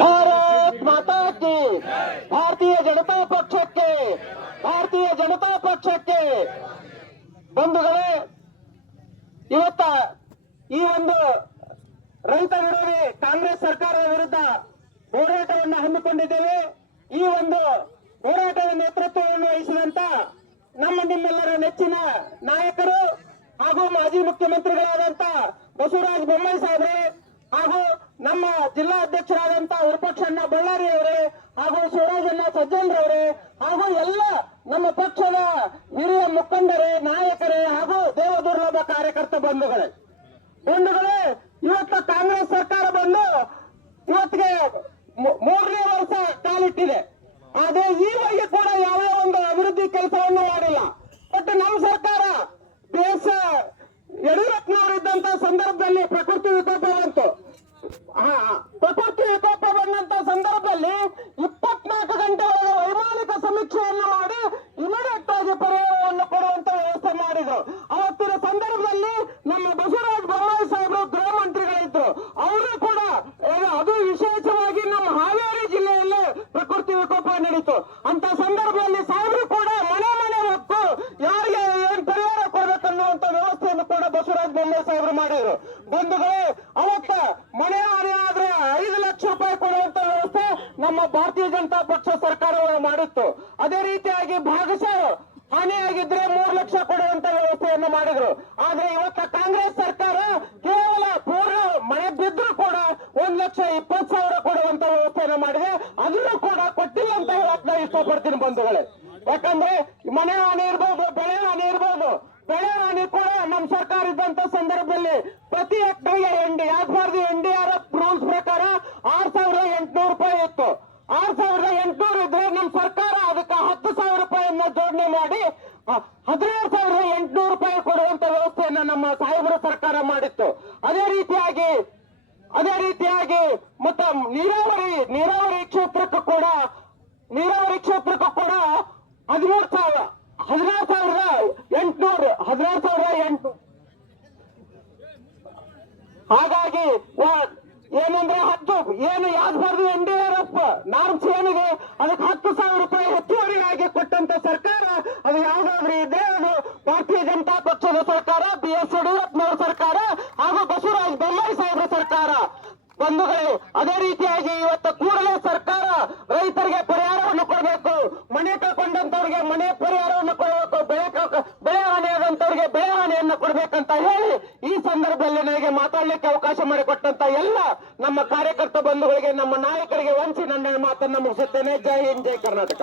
ಭಾರತ್ ಮಾತಾ ಭಾರತೀಯ ಜನತಾ ಪಕ್ಷಕ್ಕೆ, ಭಾರತೀಯ ಜನತಾ ಪಕ್ಷಕ್ಕೆ ಬಂಧುಗಳೇ, ಇವತ್ತ ಈ ಒಂದು ರೈತ ವಿರೋಧಿ ಕಾಂಗ್ರೆಸ್ ಸರ್ಕಾರದ ವಿರುದ್ಧ ಹೋರಾಟವನ್ನು ಹಮ್ಮಿಕೊಂಡಿದ್ದೇವೆ. ಈ ಒಂದು ಹೋರಾಟದ ನೇತೃತ್ವವನ್ನು ವಹಿಸಿದಂತ ನಮ್ಮ ನಿಮ್ಮೆಲ್ಲರ ನೆಚ್ಚಿನ ನಾಯಕರು ಹಾಗೂ ಮಾಜಿ ಮುಖ್ಯಮಂತ್ರಿಗಳಾದಂತ ಬಸವರಾಜ ಬೊಮ್ಮಾಯಿ ಸಾಹೇಬ್ರೆ ಜಿಲ್ಲಾ ಅಧ್ಯಕ್ಷರಾದಂತ ವಿರೂಪಾಕ್ಷಣ್ಣ ಬಳ್ಳಾರಿ ಅವರೇ, ಹಾಗೂ ಶಿವರಾಜಣ್ಣ ಸಜ್ಜನ್ರವರೇ ಹಾಗೂ ಎಲ್ಲ ನಮ್ಮ ಪಕ್ಷದ ಹಿರಿಯ ಮುಖಂಡರೇ, ನಾಯಕರೇ, ಹಾಗೂ ದೇವದುರ್ಲಭ ಕಾರ್ಯಕರ್ತ ಬಂಧುಗಳೇ. ಬಂಧುಗಳೇ, ಇವತ್ತ ಕಾಂಗ್ರೆಸ್ ಸರ್ಕಾರ ಬಂದು ಇವತ್ತಿಗೆ ಮೂರನೇ ವರ್ಷ ಕಾಲಿಟ್ಟಿದೆ. ಆದ್ರೆ ಈ ಕೂಡ ಯಾವ ಒಂದು ಅಭಿವೃದ್ಧಿ ಕೆಲಸವನ್ನು ಮಾಡಿಲ್ಲ ಬಟ್ ನಮ್ಮ ಸರ್ಕಾರ ದೇಶ ಯಡಿಯೂರಪ್ಪನವರು ಇದ್ದಂತ ಸಂದರ್ಭದಲ್ಲಿ ಪ್ರಕೃತಿ ವಿಕೋಪ ಬಂತು ಆ, ಪ್ರಕೃತಿ ವಿಕೋಪ ಬಂದಂತ ಸಂದರ್ಭದಲ್ಲಿ ಇಪ್ಪತ್ನಾಲ್ಕು ಗಂಟೆ ಒಳಗೆ ವೈಮಾನಿಕ ಸಮೀಕ್ಷೆಯನ್ನು ಮಾಡಿ ಇಮಿಡಿಯೇಟ್ ಆಗಿ ಪರಿಹಾರವನ್ನು ಕೊಡುವಂತ ವ್ಯವಸ್ಥೆ ಮಾಡಿದ್ರು ಅವತ್ತಿನ ಸಂದರ್ಭದಲ್ಲಿ ನಮ್ಮ ಬಸವರಾಜ ಬೊಮ್ಮಾಯಿ ಸಾಹೇಬರು ಗೃಹ ಮಂತ್ರಿಗಳಿದ್ರು. ಅವರು ಕೂಡ ಅದು ವಿಶೇಷವಾಗಿ ನಮ್ಮ ಹಾವೇರಿ ಜಿಲ್ಲೆಯಲ್ಲಿ ಪ್ರಕೃತಿ ವಿಕೋಪ ನಡೀತು. ಅಂತ ಸಂದರ್ಭದಲ್ಲಿ ಸಾಹೇಬರು ಕೂಡ ಮನೆ ಮನೆ ಹೊತ್ತು ಯಾರಿಗೆ ಏನ್ ಪರಿಹಾರ ಕೊಡಬೇಕನ್ನುವಂತ ವ್ಯವಸ್ಥೆಯನ್ನು ಕೂಡ ಬಸವರಾಜ ಬೊಮ್ಮಾಯಿ ಸಾಹೇಬರು ಮಾಡಿದ್ರು. ಬಂಧುಗಳೇ, ಅವತ್ತ ಮನೆ ಹಾನಿ ಆದ್ರೆ ಐದು ಲಕ್ಷ ರೂಪಾಯಿ ಕೊಡುವಂತ ವ್ಯವಸ್ಥೆ ನಮ್ಮ ಭಾರತೀಯ ಜನತಾ ಪಕ್ಷ ಸರ್ಕಾರ ಮಾಡಿತ್ತು. ಅದೇ ರೀತಿಯಾಗಿ ಭಾಗಶಃ ಹಾನಿಯಾಗಿದ್ರೆ ಮೂರು ಲಕ್ಷ ಕೊಡುವಂತ ವ್ಯವಸ್ಥೆಯನ್ನು ಮಾಡಿದ್ರು. ಆದ್ರೆ ಇವತ್ತ ಕಾಂಗ್ರೆಸ್ ಸರ್ಕಾರ ಕೇವಲ ಪೂರ್ಣ ಮನೆ ಬಿದ್ರು ಕೂಡ ಒಂದ್ ಲಕ್ಷ ಇಪ್ಪತ್ತು ಸಾವಿರ ಕೊಡುವಂತ ವ್ಯವಸ್ಥೆಯನ್ನು ಮಾಡಿದೆ. ಅದನ್ನು ಕೂಡ ಕೊಟ್ಟಿಲ್ಲ ಅಂತ ಹೇಳಕ್ ನಾ ಇಷ್ಟಪಡ್ತೀನಿ ಬಂಧುಗಳೇ. ಯಾಕಂದ್ರೆ ಮನೆ ಹಾನಿ ಇರ್ಬೋದು, ಬೆಳೆ ಹಾನಿ ಇರ್ಬೋದು. ಬೆಳೆ ಹಾನಿ ಕೂಡ ನಮ್ಮ ಸರ್ಕಾರ ಇದ್ದಂತ ಸಂದರ್ಭದಲ್ಲಿ ಪ್ರತಿ ಹೆಕ್ಟರ್ಗೆ N D ಯಾಕಬಾರ್ದು N D R F rules ಪ್ರಕಾರ ಆರ್ ಸಾವಿರದ ಎಂಟುನೂರು ರೂಪಾಯಿ ಇತ್ತು ಆರ್ ಸಾವಿರದ ಎಂಟುನೂರು ಇದ್ರೆ ನಮ್ಮ ಸರ್ಕಾರ ಅದಕ್ಕೆ ಹತ್ತು ಸಾವಿರ ರೂಪಾಯಿಯನ್ನ ಜೋಡಣೆ ಮಾಡಿ ಹದಿನಾರು ಸಾವಿರದ ಎಂಟುನೂರು ರೂಪಾಯಿ ಕೊಡುವಂತ ವ್ಯವಸ್ಥೆಯನ್ನ ನಮ್ಮ ಸಾಹೇಬರ ಸರ್ಕಾರ ಮಾಡಿತ್ತು. ಅದೇ ರೀತಿಯಾಗಿ ಅದೇ ರೀತಿಯಾಗಿ ಮತ್ತ ನೀರಾವರಿ ನೀರಾವರಿ ಕ್ಷೇತ್ರಕ್ಕೂ ಕೂಡ, ನೀರಾವರಿ ಕ್ಷೇತ್ರಕ್ಕೂ ಕೂಡ ಹದಿಮೂರು ಸಾವಿರ, ಹದಿನಾರು ಸಾವಿರದ ಎಂಟುನೂರು, ಹದಿನಾರು ಸಾವಿರದ ಎಂಟು ಹಾಗಾಗಿ ಏನಂದ್ರೆ ಹತ್ತು, ಏನು ಯಾವ್ದು N D R F norms ಏನಿದೆ ಅದಕ್ಕೆ ಅದು ಯಾವುದಾದ್ರೂ ಇದ್ರೆ ಅದು ಭಾರತೀಯ ಜನತಾ ಪಕ್ಷದ ಸರ್ಕಾರ ಬಿ ಎಸ್ ಯಡಿಯೂರಪ್ಪನವರ ಸರ್ಕಾರ ಹಾಗೂ ಬಸವರಾಜ ಬೊಮ್ಮಾಯಿ ಸಾಹೇಬ್ರ ಸರ್ಕಾರ. ಬಂಧುಗಳು, ಅದೇ ರೀತಿಯಾಗಿ ಇವತ್ತು ಕೂಡಲೇ ಸರ್ಕಾರ ರೈತರಿಗೆ ಪರಿಹಾರವನ್ನು ಕೊಡಬೇಕು. ಮನೆ ಕಳ್ಕೊಂಡಂತವ್ರಿಗೆ ಮನೆ ಪರಿಹಾರವನ್ನು ಕೊಡಬೇಕು. ಬೆಳೆ ಬೆಳೆ ಹಾನಿಯಾದಂತವ್ರಿಗೆ ಬೆಳೆ ಹಾನಿಯನ್ನು ಕೊಡ್ಬೇಕಂತ ಹೇಳಿ ಈ ಸಂದರ್ಭದಲ್ಲಿ ನನಗೆ ಮಾತಾಡ್ಲಿಕ್ಕೆ ಅವಕಾಶ ಮಾಡಿಕೊಟ್ಟಂತ ಎಲ್ಲ ನಮ್ಮ ಕಾರ್ಯಕರ್ತ ಬಂಧುಗಳಿಗೆ, ನಮ್ಮ ನಾಯಕರಿಗೆ ವಂಚಿ ನನ್ನ ಮಾತನ್ನ ಮುಗಿಸುತ್ತೇನೆ. ಜೈ ಹಿಂದ್, ಜೈ ಕರ್ನಾಟಕ.